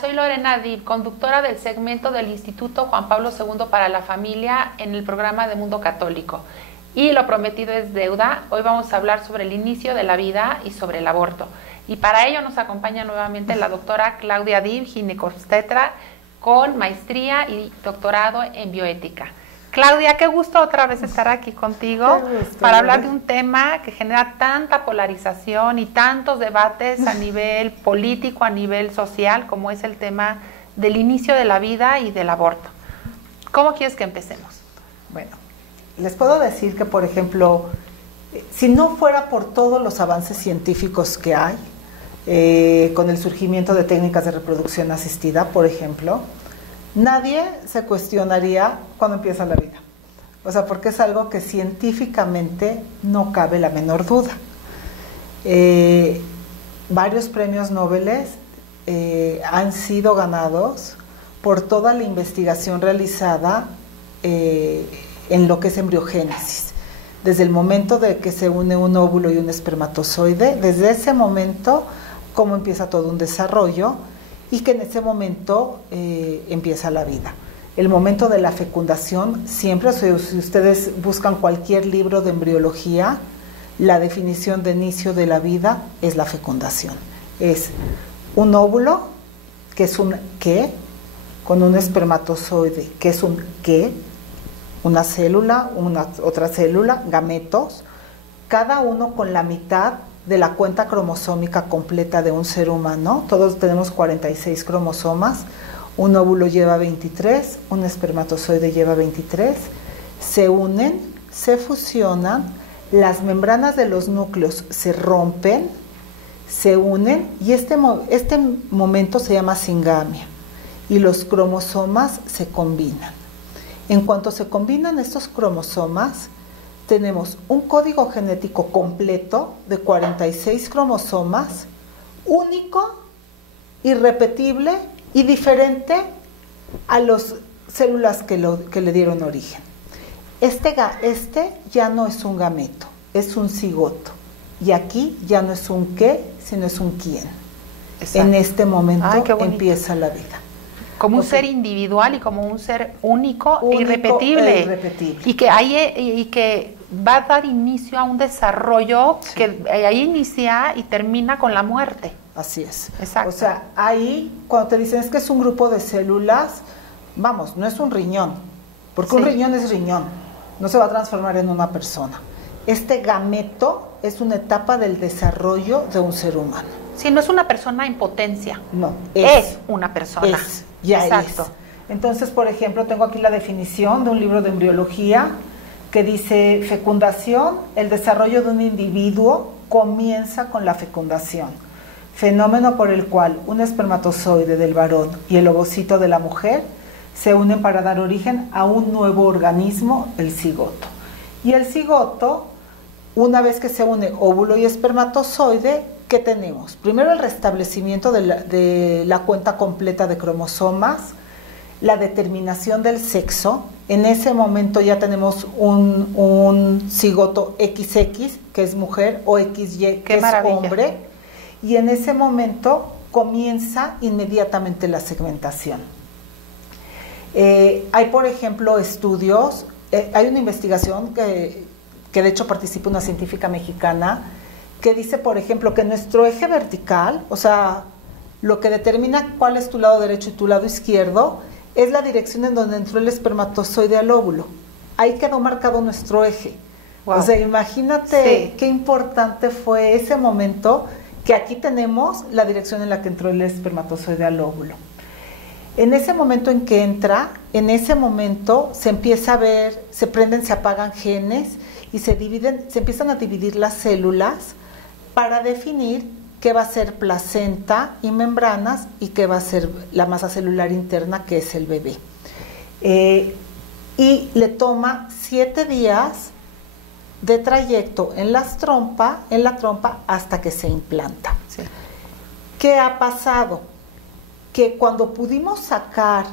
soy Lorena Dib, conductora del segmento del Instituto Juan Pablo II para la Familia en el programa de Mundo Católico. Y lo prometido es deuda. Hoy vamos a hablar sobre el inicio de la vida y sobre el aborto. Y para ello nos acompaña nuevamente la doctora Claudia Dib, ginecobstetra, con maestría y doctorado en bioética. Claudia, qué gusto otra vez estar aquí contigo para hablar de un tema que genera tanta polarización y tantos debates a nivel político, a nivel social, como es el tema del inicio de la vida y del aborto. ¿Cómo quieres que empecemos? Bueno, les puedo decir que, por ejemplo, si no fuera por todos los avances científicos que hay, con el surgimiento de técnicas de reproducción asistida, por ejemplo, nadie se cuestionaría cuándo empieza la vida. O sea, porque es algo que científicamente no cabe la menor duda. Varios premios Nobel han sido ganados por toda la investigación realizada en lo que es embriogénesis. Desde el momento de que se une un óvulo y un espermatozoide, desde ese momento, cómo empieza todo un desarrollo, y que en ese momento empieza la vida. El momento de la fecundación, siempre, si ustedes buscan cualquier libro de embriología, la definición de inicio de la vida es la fecundación. Es un óvulo, que es un qué, con un espermatozoide, que es un qué, una célula, otra célula, gametos, cada uno con la mitad de la cuenta cromosómica completa de un ser humano. Todos tenemos 46 cromosomas, un óvulo lleva 23, un espermatozoide lleva 23, se unen, se fusionan, las membranas de los núcleos se rompen, se unen, y este momento se llama singamia, y los cromosomas se combinan. En cuanto se combinan estos cromosomas, tenemos un código genético completo de 46 cromosomas, único, irrepetible y diferente a las células que le dieron origen. Este ya no es un gameto, es un cigoto. Y aquí ya no es un qué, sino es un quién. Exacto. En este momento empieza la vida. Como un ser individual y como un ser único e irrepetible. Y que va a dar inicio a un desarrollo que ahí inicia y termina con la muerte. Así es. Exacto. O sea, ahí cuando te dicen es que es un grupo de células, vamos, no es un riñón, porque un riñón es riñón, no se va a transformar en una persona. Este gameto es una etapa del desarrollo de un ser humano. Sí, no es una persona en potencia. No, es una persona. Exacto. Entonces, por ejemplo, tengo aquí la definición de un libro de embriología que dice: fecundación, el desarrollo de un individuo comienza con la fecundación, fenómeno por el cual un espermatozoide del varón y el ovocito de la mujer se unen para dar origen a un nuevo organismo, el cigoto. Y el cigoto, una vez que se une óvulo y espermatozoide, ¿qué tenemos? Primero, el restablecimiento de la cuenta completa de cromosomas, la determinación del sexo. En ese momento ya tenemos un cigoto XX, que es mujer, o XY, que es hombre, y en ese momento comienza inmediatamente la segmentación. Hay, por ejemplo, estudios, hay una investigación que de hecho participa una científica mexicana, que dice, por ejemplo, que nuestro eje vertical, o sea, lo que determina cuál es tu lado derecho y tu lado izquierdo, es la dirección en donde entró el espermatozoide al óvulo. Ahí quedó marcado nuestro eje. Wow. O sea, imagínate qué importante fue ese momento, que aquí tenemos la dirección en la que entró el espermatozoide al óvulo. En ese momento en que entra, en ese momento se empieza a ver, se prenden, se apagan genes y se empiezan a dividir las células para definir qué va a ser placenta y membranas y qué va a ser la masa celular interna, que es el bebé. Y le toma 7 días de trayecto en la trompa hasta que se implanta. Sí. ¿Qué ha pasado? Que cuando pudimos sacar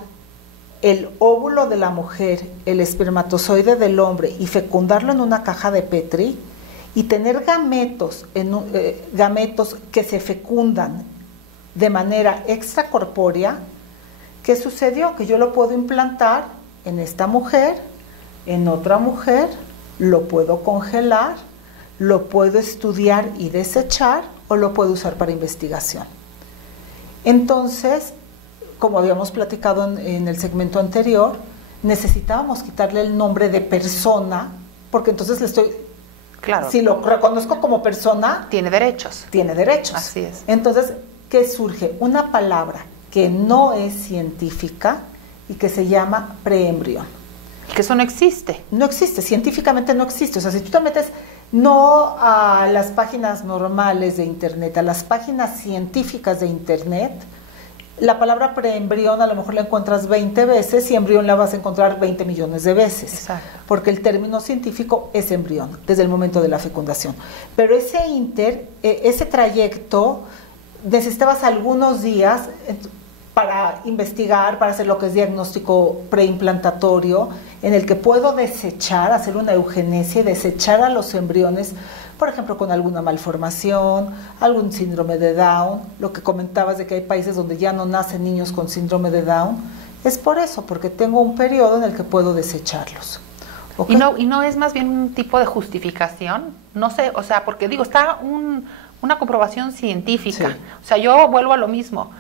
el óvulo de la mujer, el espermatozoide del hombre, y fecundarlo en una caja de Petri, y tener gametos que se fecundan de manera extracorpórea. ¿Qué sucedió? Que yo lo puedo implantar en esta mujer, en otra mujer, lo puedo congelar, lo puedo estudiar y desechar o lo puedo usar para investigación. Entonces, como habíamos platicado en el segmento anterior, necesitábamos quitarle el nombre de persona, porque entonces le estoy... Claro. Si lo reconozco como persona... Tiene derechos. Tiene derechos. Así es. Entonces, ¿qué surge? Una palabra que no es científica y que se llama preembrión. Que eso no existe. No existe, científicamente no existe. O sea, si tú te metes no a las páginas normales de Internet, a las páginas científicas de Internet, la palabra preembrión a lo mejor la encuentras 20 veces y embrión la vas a encontrar 20 millones de veces. Exacto. Porque el término científico es embrión, desde el momento de la fecundación. Pero ese trayecto, necesitabas algunos días para investigar, para hacer lo que es diagnóstico preimplantatorio, en el que puedo desechar, hacer una eugenesia y desechar a los embriones, por ejemplo, con alguna malformación, algún síndrome de Down, lo que comentabas de que hay países donde ya no nacen niños con síndrome de Down, es por eso, porque tengo un periodo en el que puedo desecharlos. ¿Okay? ¿Y no es más bien un tipo de justificación? No sé, o sea, porque digo, está una comprobación científica. Sí. O sea, yo vuelvo a lo mismo.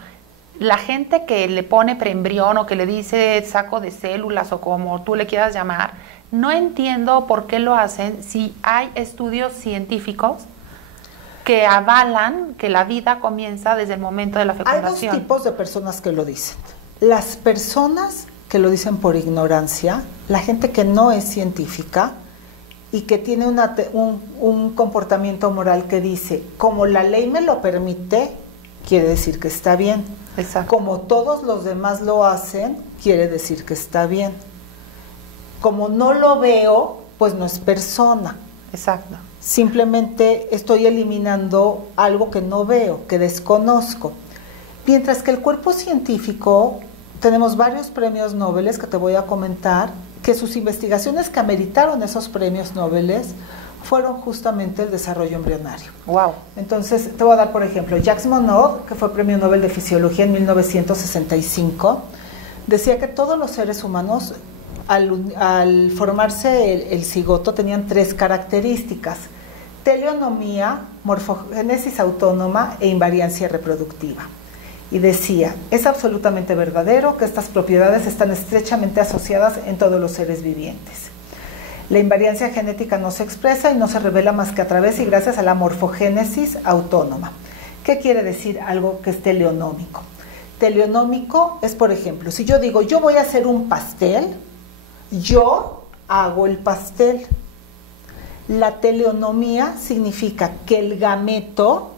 La gente que le pone preembrión o que le dice saco de células o como tú le quieras llamar, no entiendo por qué lo hacen si hay estudios científicos que avalan que la vida comienza desde el momento de la fecundación. Hay dos tipos de personas que lo dicen. Las personas que lo dicen por ignorancia, la gente que no es científica y que tiene un comportamiento moral que dice, como la ley me lo permite, quiere decir que está bien. Exacto. Como todos los demás lo hacen, quiere decir que está bien. Como no lo veo, pues no es persona. Exacto. Simplemente estoy eliminando algo que no veo, que desconozco. Mientras que el cuerpo científico, tenemos varios premios Nobel que te voy a comentar, que sus investigaciones que ameritaron esos premios Nobel fueron justamente el desarrollo embrionario. Wow. Entonces, te voy a dar, por ejemplo, Jacques Monod, que fue premio Nobel de Fisiología en 1965, decía que todos los seres humanos, al formarse el cigoto, tenían 3 características: teleonomía, morfogénesis autónoma e invariancia reproductiva. Y decía, es absolutamente verdadero que estas propiedades están estrechamente asociadas en todos los seres vivientes. La invariancia genética no se expresa y no se revela más que a través y gracias a la morfogénesis autónoma. ¿Qué quiere decir algo que es teleonómico? Teleonómico es, por ejemplo, si yo digo, yo voy a hacer un pastel, yo hago el pastel. La teleonomía significa que el gameto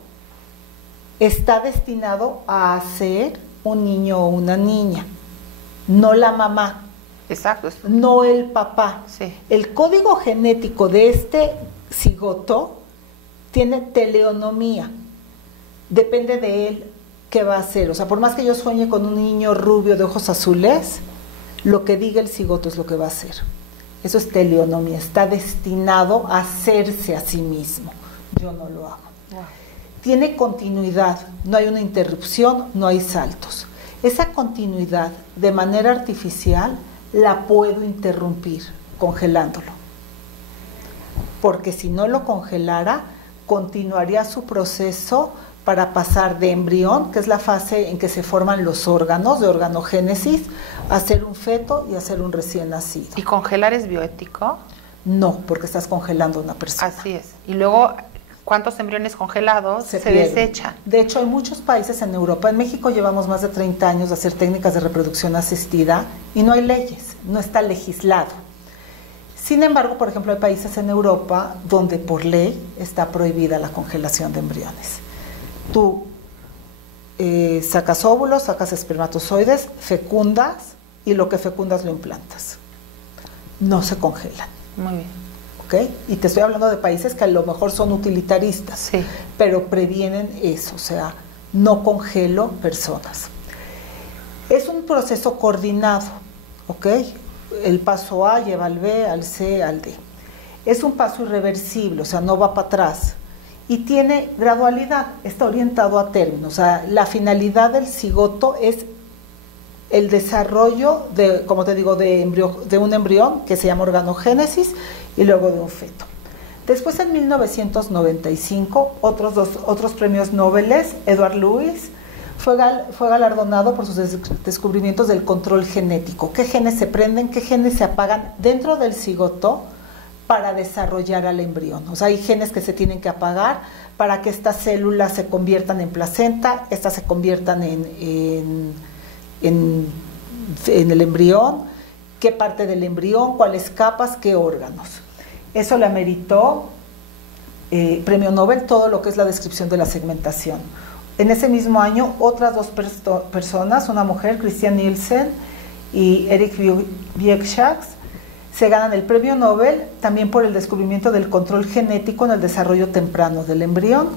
está destinado a ser un niño o una niña, no la mamá. Exacto. No el papá. Sí. El código genético de este cigoto tiene teleonomía. Depende de él qué va a hacer. O sea, por más que yo sueñe con un niño rubio de ojos azules, lo que diga el cigoto es lo que va a hacer. Eso es teleonomía. Está destinado a hacerse a sí mismo. Yo no lo hago. Wow. Tiene continuidad. No hay una interrupción, no hay saltos. Esa continuidad de manera artificial la puedo interrumpir congelándolo, porque si no lo congelara, continuaría su proceso para pasar de embrión, que es la fase en que se forman los órganos, de organogénesis, a ser un feto y a ser un recién nacido. ¿Y congelar es bioético? No, porque estás congelando a una persona. Así es. Y luego, ¿cuántos embriones congelados se desechan? De hecho, hay muchos países en Europa. En México llevamos más de 30 años de hacer técnicas de reproducción asistida y no hay leyes, no está legislado. Sin embargo, por ejemplo, hay países en Europa donde por ley está prohibida la congelación de embriones. Tú sacas óvulos, sacas espermatozoides, fecundas y lo que fecundas lo implantas. No se congelan. Muy bien. ¿Okay? Y te estoy hablando de países que a lo mejor son utilitaristas, sí, pero previenen eso, o sea, no congelo personas. Es un proceso coordinado, ¿ok? El paso A lleva al B, al C, al D. Es un paso irreversible, o sea, no va para atrás. y tiene gradualidad, está orientado a términos. O sea, la finalidad del cigoto es el desarrollo de, como te digo, de un embrión que se llama organogénesis y luego de un feto. Después, en 1995, otros premios Nobel, Edward Lewis fue galardonado por sus descubrimientos del control genético. ¿Qué genes se prenden, qué genes se apagan dentro del cigoto para desarrollar al embrión? O sea, hay genes que se tienen que apagar para que estas células se conviertan en placenta, estas se conviertan en el embrión, qué parte del embrión, cuáles capas, qué órganos. Eso le ameritó premio Nobel todo lo que es la descripción de la segmentación. En ese mismo año, otras dos personas, una mujer, Christian Nielsen y Eric Biekschatz, se ganan el premio Nobel también por el descubrimiento del control genético en el desarrollo temprano del embrión.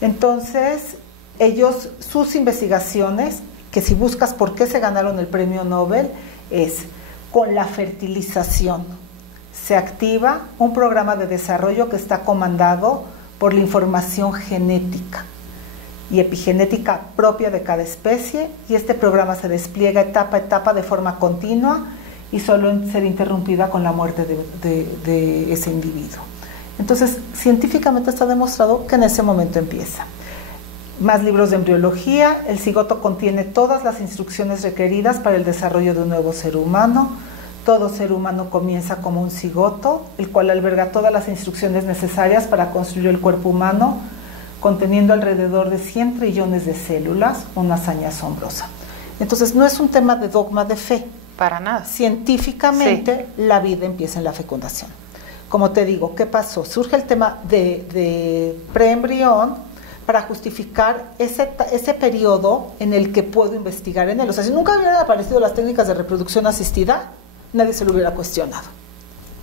Entonces, sus investigaciones, que si buscas por qué se ganaron el premio Nobel, es con la fertilización. Se activa un programa de desarrollo que está comandado por la información genética y epigenética propia de cada especie, y este programa se despliega etapa a etapa de forma continua y solo ser interrumpida con la muerte de ese individuo. Entonces, científicamente está demostrado que en ese momento empieza. Más libros de embriología. El cigoto contiene todas las instrucciones requeridas para el desarrollo de un nuevo ser humano. Todo ser humano comienza como un cigoto, el cual alberga todas las instrucciones necesarias para construir el cuerpo humano, conteniendo alrededor de 100 trillones de células, una hazaña asombrosa. Entonces, no es un tema de dogma de fe. Para nada. Científicamente, sí, la vida empieza en la fecundación. Como te digo, ¿qué pasó? Surge el tema de preembrión para justificar ese periodo en el que puedo investigar en él. O sea, si nunca hubieran aparecido las técnicas de reproducción asistida, nadie se lo hubiera cuestionado.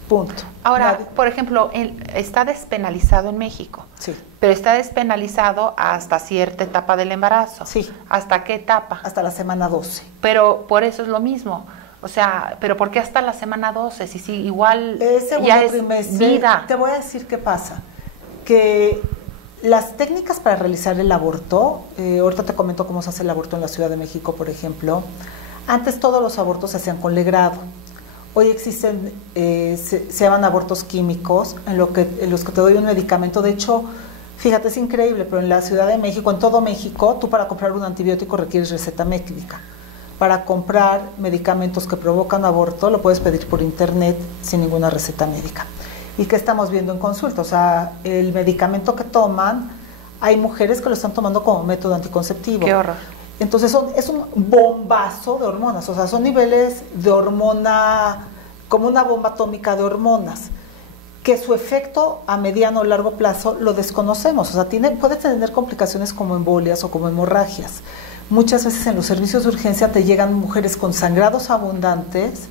Punto. Ahora, por ejemplo, está despenalizado en México. Sí. Pero está despenalizado hasta cierta etapa del embarazo. Sí. ¿Hasta qué etapa? Hasta la semana 12. Pero por eso es lo mismo. O sea, ¿pero por qué hasta la semana 12? Si igual ya es vida. Te voy a decir qué pasa. Que las técnicas para realizar el aborto, ahorita te comento cómo se hace el aborto en la Ciudad de México, por ejemplo. Antes todos los abortos se hacían con legrado. Hoy existen, se llaman abortos químicos, en los que te doy un medicamento. De hecho, fíjate, es increíble, pero en la Ciudad de México, en todo México, tú para comprar un antibiótico requieres receta médica. Para comprar medicamentos que provocan aborto, lo puedes pedir por internet sin ninguna receta médica. ¿Y qué estamos viendo en consulta? O sea, el medicamento que toman, hay mujeres que lo están tomando como método anticonceptivo. ¡Qué horror! Entonces es un bombazo de hormonas, o sea, son niveles de hormona, como una bomba atómica de hormonas, que su efecto a mediano o largo plazo lo desconocemos. O sea, puede tener complicaciones como embolias o como hemorragias. Muchas veces en los servicios de urgencia te llegan mujeres con sangrados abundantes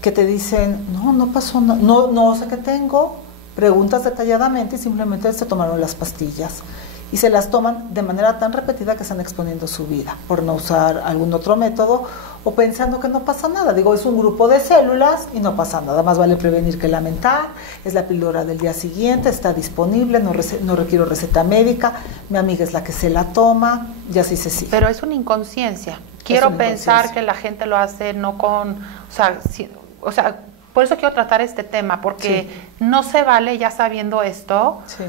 que te dicen, no pasó nada, no sé qué tengo, preguntas detalladamente y simplemente se tomaron las pastillas. Y se las toman de manera tan repetida que están exponiendo su vida por no usar algún otro método o pensando que no pasa nada. Digo, es un grupo de células y no pasa nada, más vale prevenir que lamentar, es la píldora del día siguiente, está disponible, no requiero receta médica, mi amiga es la que se la toma y así se sigue. Pero es una inconsciencia. Quiero pensar que la gente lo hace no con, o sea, por eso quiero tratar este tema, porque sí, no se vale ya sabiendo esto, sí,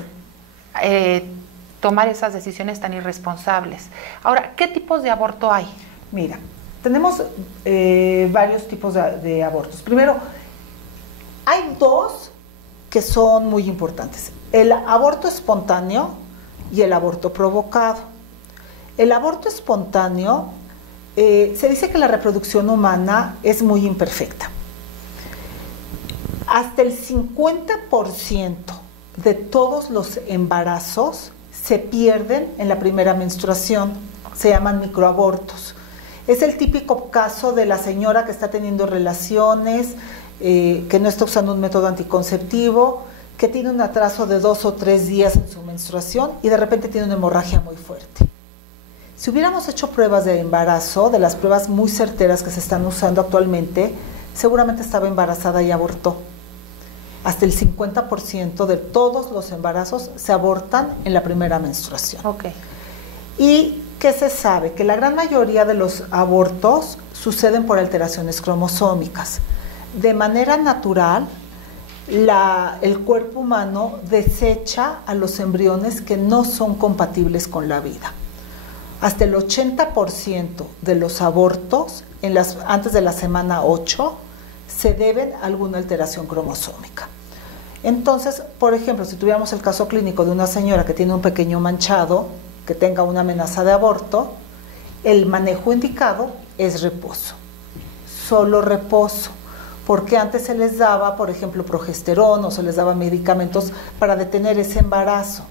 tomar esas decisiones tan irresponsables. Ahora, ¿qué tipos de aborto hay? Mira, tenemos varios tipos de abortos. Primero, hay dos que son muy importantes. El aborto espontáneo y el aborto provocado. El aborto espontáneo, se dice que la reproducción humana es muy imperfecta. Hasta el 50% de todos los embarazos se pierden en la primera menstruación, se llaman microabortos. Es el típico caso de la señora que está teniendo relaciones, que no está usando un método anticonceptivo, que tiene un atraso de 2 o 3 días en su menstruación y de repente tiene una hemorragia muy fuerte. Si hubiéramos hecho pruebas de embarazo, de las pruebas muy certeras que se están usando actualmente, seguramente estaba embarazada y abortó. hasta el 50% de todos los embarazos se abortan en la primera menstruación. Okay. ¿Y qué se sabe? Que la gran mayoría de los abortos suceden por alteraciones cromosómicas. De manera natural, el cuerpo humano desecha a los embriones que no son compatibles con la vida. Hasta el 80% de los abortos antes de la semana 8 se deben a alguna alteración cromosómica. Entonces, por ejemplo, si tuviéramos el caso clínico de una señora que tiene un pequeño manchado, que tenga una amenaza de aborto, el manejo indicado es reposo, solo reposo, porque antes se les daba, por ejemplo, progesterona o se les daba medicamentos para detener ese embarazo.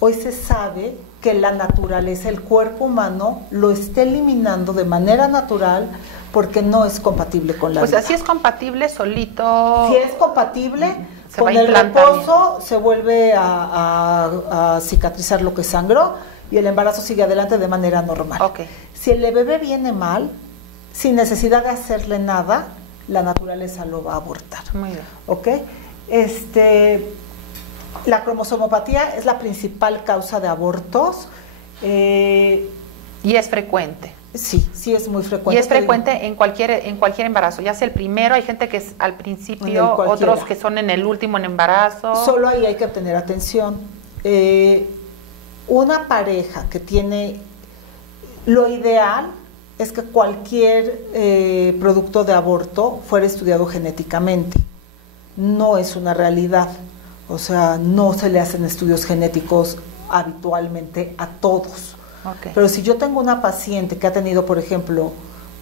Hoy se sabe que la naturaleza, el cuerpo humano, lo está eliminando de manera natural porque no es compatible con la vida. O sea, si es compatible solito. Si es compatible, con el reposo se vuelve a cicatrizar lo que sangró y el embarazo sigue adelante de manera normal. Okay. Si el bebé viene mal, sin necesidad de hacerle nada, la naturaleza lo va a abortar. Muy bien. ¿Ok? La cromosomopatía es la principal causa de abortos. Y es frecuente. Sí es muy frecuente. Y es frecuente en cualquier embarazo, ya sea el primero, hay gente que es al principio, otros que son en el último en embarazo. Solo ahí hay que tener atención. Una pareja que tiene, lo ideal es que cualquier producto de aborto fuera estudiado genéticamente. No es una realidad, o sea, no se le hacen estudios genéticos habitualmente a todos. Okay. Pero si yo tengo una paciente que ha tenido, por ejemplo,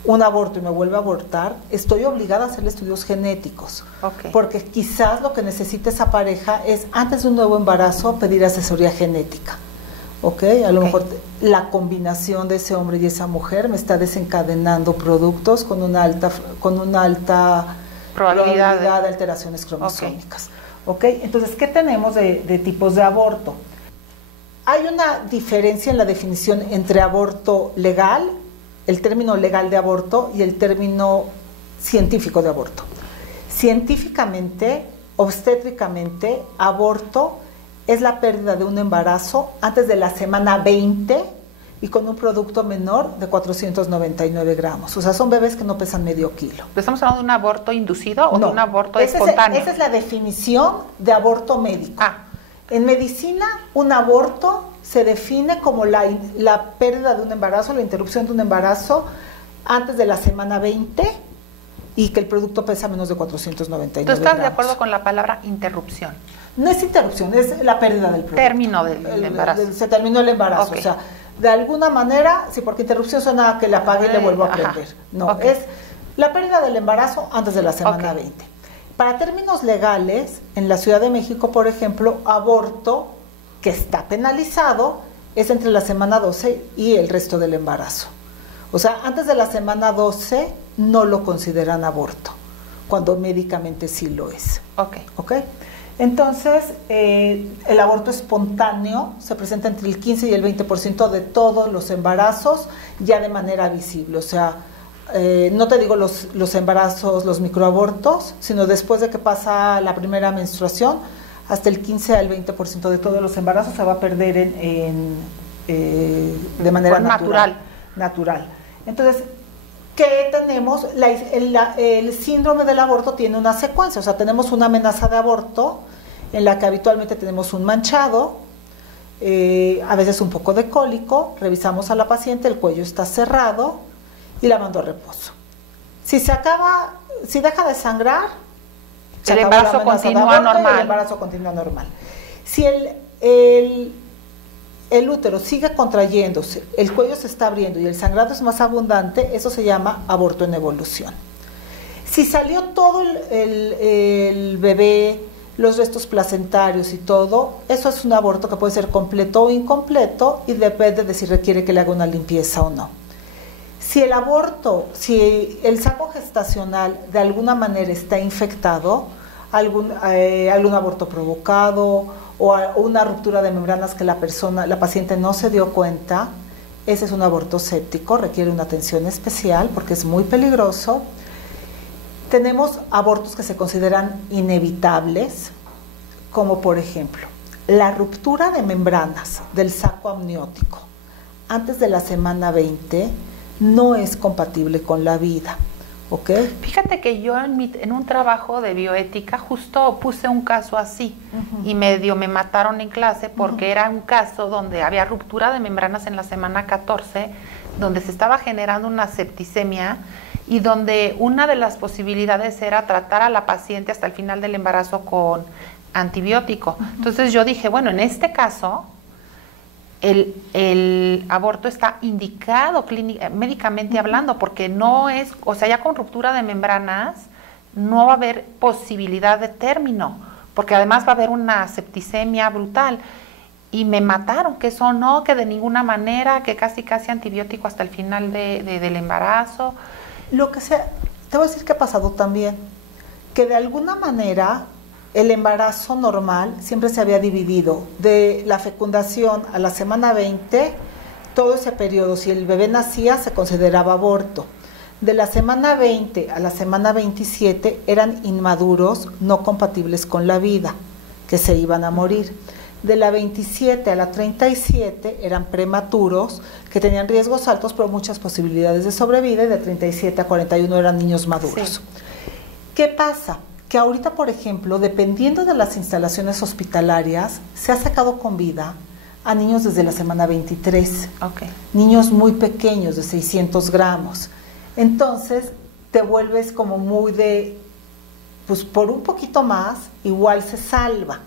un aborto y me vuelve a abortar, estoy obligada a hacerle estudios genéticos. Okay. Porque quizás lo que necesita esa pareja es, antes de un nuevo embarazo, pedir asesoría genética. A lo mejor la combinación de ese hombre y esa mujer me está desencadenando productos con una alta probabilidad de alteraciones cromosómicas. Entonces, ¿qué tenemos de tipos de aborto? Hay una diferencia en la definición entre aborto legal, el término legal de aborto, y el término científico de aborto. Científicamente, obstétricamente, aborto es la pérdida de un embarazo antes de la semana 20 y con un producto menor de 499 gramos. O sea, son bebés que no pesan medio kilo. ¿Estamos hablando de un aborto inducido o de un aborto espontáneo? Esa es la definición de aborto médico. En medicina, un aborto se define como la pérdida de un embarazo, la interrupción de un embarazo antes de la semana 20 y que el producto pesa menos de 499 gramos. ¿Tú estás de acuerdo con la palabra interrupción? No es interrupción, es la pérdida del producto. Término del embarazo. Se terminó el embarazo, o sea, de alguna manera, sí, porque interrupción suena a que la apague y le vuelvo a prender. No, es la pérdida del embarazo antes de la semana 20. Para términos legales, en la Ciudad de México, por ejemplo, aborto, que está penalizado, es entre la semana 12 y el resto del embarazo. O sea, antes de la semana 12 no lo consideran aborto, cuando médicamente sí lo es. Entonces, el aborto espontáneo se presenta entre el 15 y el 20% de todos los embarazos, ya de manera visible. O sea, no te digo los embarazos, los microabortos, sino después de que pasa la primera menstruación, hasta el 15 al 20% de todos los embarazos se va a perder de manera natural. Entonces, ¿qué tenemos? El síndrome del aborto tiene una secuencia, o sea, tenemos una amenaza de aborto en la que habitualmente tenemos un manchado, a veces un poco de cólico, revisamos a la paciente, el cuello está cerrado y la mando a reposo. Si deja de sangrar, el embarazo continúa normal. El embarazo continúa normal. Si el útero sigue contrayéndose, el cuello se está abriendo y el sangrado es más abundante, eso se llama aborto en evolución. Si salió todo el bebé, los restos placentarios y todo, eso es un aborto que puede ser completo o incompleto y depende de si requiere que le haga una limpieza o no. Si el saco gestacional de alguna manera está infectado, algún aborto provocado o una ruptura de membranas que la paciente no se dio cuenta, ese es un aborto séptico, requiere una atención especial porque es muy peligroso. Tenemos abortos que se consideran inevitables, como por ejemplo, la ruptura de membranas del saco amniótico antes de la semana 20 no es compatible con la vida, ¿ok? Fíjate que yo en un trabajo de bioética justo puse un caso así y medio me mataron en clase porque era un caso donde había ruptura de membranas en la semana 14, donde se estaba generando una septicemia y donde una de las posibilidades era tratar a la paciente hasta el final del embarazo con antibiótico. Entonces yo dije, bueno, en este caso el aborto está indicado médicamente hablando, porque no es, o sea, ya con ruptura de membranas no va a haber posibilidad de término, porque además va a haber una septicemia brutal. Y me mataron, que eso no, que de ninguna manera, que casi antibiótico hasta el final del embarazo. Lo que sea, te voy a decir que ha pasado también, que de alguna manera el embarazo normal siempre se había dividido de la fecundación a la semana 20, todo ese periodo, si el bebé nacía, se consideraba aborto. De la semana 20 a la semana 27 eran inmaduros, no compatibles con la vida, que se iban a morir. De la 27 a la 37 eran prematuros, que tenían riesgos altos, pero muchas posibilidades de sobrevida, y de 37 a 41 eran niños maduros. Sí. ¿Qué pasa? Que ahorita, por ejemplo, dependiendo de las instalaciones hospitalarias, se ha sacado con vida a niños desde la semana 23. Okay. Niños muy pequeños, de 600 gramos. Entonces, te vuelves como muy de, pues por un poquito más, igual se salva.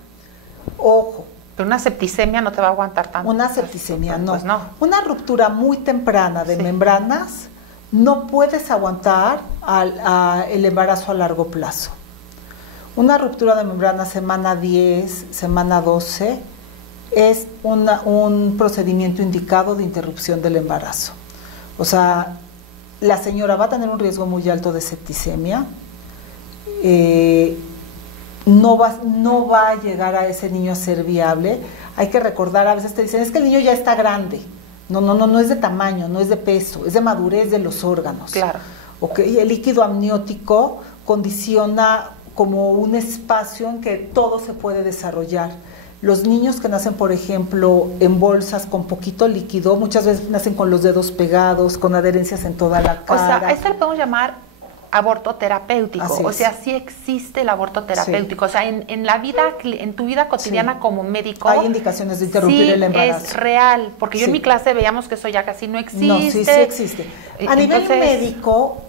Ojo. Pero una septicemia no te va a aguantar tanto. Una septicemia no. Pues no. Una ruptura muy temprana de membranas, no puedes aguantar el embarazo a largo plazo. Una ruptura de membrana semana 10, semana 12, es un procedimiento indicado de interrupción del embarazo. O sea, la señora va a tener un riesgo muy alto de septicemia, no va a llegar a ese niño a ser viable. Hay que recordar, a veces te dicen, es que el niño ya está grande. No es de tamaño, no es de peso, es de madurez de los órganos. Claro. Okay. El líquido amniótico condiciona como un espacio en que todo se puede desarrollar. Los niños que nacen, por ejemplo, en bolsas con poquito líquido, muchas veces nacen con los dedos pegados, con adherencias en toda la cara. O sea, a esto le podemos llamar aborto terapéutico. O sea, sí existe el aborto terapéutico. Sí. O sea, en tu vida cotidiana, sí, como médico, hay indicaciones de interrumpir el embarazo. Es real, porque yo en mi clase veíamos que eso ya casi no existe. No, sí existe. A nivel médico,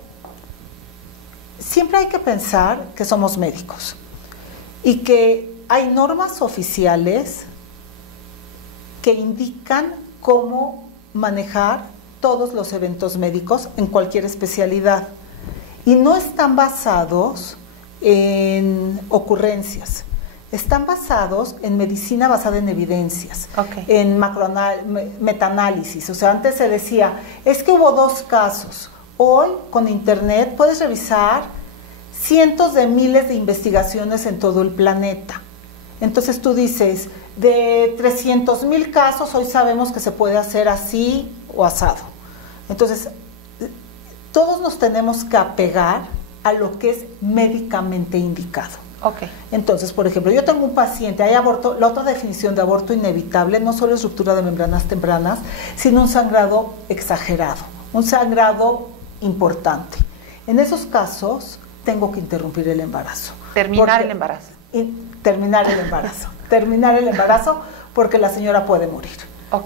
siempre hay que pensar que somos médicos y que hay normas oficiales que indican cómo manejar todos los eventos médicos en cualquier especialidad. Y no están basados en ocurrencias, están basados en medicina basada en evidencias, en metaanálisis. O sea, antes se decía, es que hubo 2 casos. Hoy, con internet, puedes revisar cientos de miles de investigaciones en todo el planeta. Entonces tú dices, de 300,000 casos, hoy sabemos que se puede hacer así o asado. Entonces, todos nos tenemos que apegar a lo que es médicamente indicado. Entonces, por ejemplo, yo tengo un paciente, hay aborto, la otra definición de aborto inevitable no solo es ruptura de membranas tempranas, sino un sangrado exagerado, un sangrado importante. En esos casos, tengo que interrumpir el embarazo. Terminar el embarazo. Terminar el embarazo porque la señora puede morir.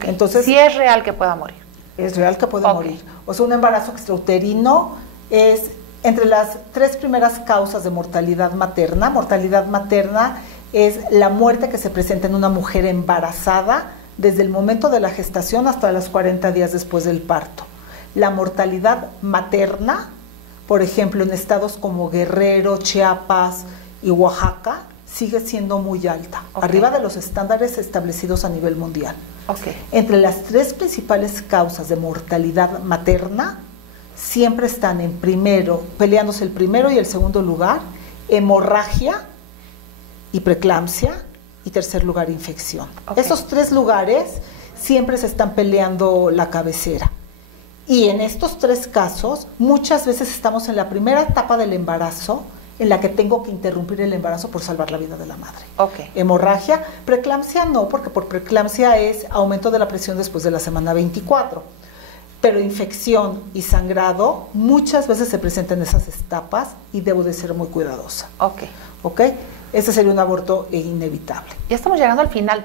Entonces, sí es real que pueda morir. Es real que puede morir. O sea, un embarazo extrauterino es entre las 3 primeras causas de mortalidad materna. Mortalidad materna es la muerte que se presenta en una mujer embarazada desde el momento de la gestación hasta los 40 días después del parto. La mortalidad materna, por ejemplo, en estados como Guerrero, Chiapas y Oaxaca, sigue siendo muy alta, arriba de los estándares establecidos a nivel mundial. Entre las 3 principales causas de mortalidad materna, siempre están peleándose el primero y el segundo lugar, hemorragia y preeclampsia, y tercer lugar, infección. Esos 3 lugares siempre se están peleando la cabecera. Y en estos 3 casos, muchas veces estamos en la primera etapa del embarazo en la que tengo que interrumpir el embarazo por salvar la vida de la madre. Ok. Hemorragia, preeclampsia no, porque por preeclampsia es aumento de la presión después de la semana 24. Pero infección y sangrado muchas veces se presentan en esas etapas y debo de ser muy cuidadosa. Ok. ¿Ok? Ese sería un aborto inevitable. Ya estamos llegando al final.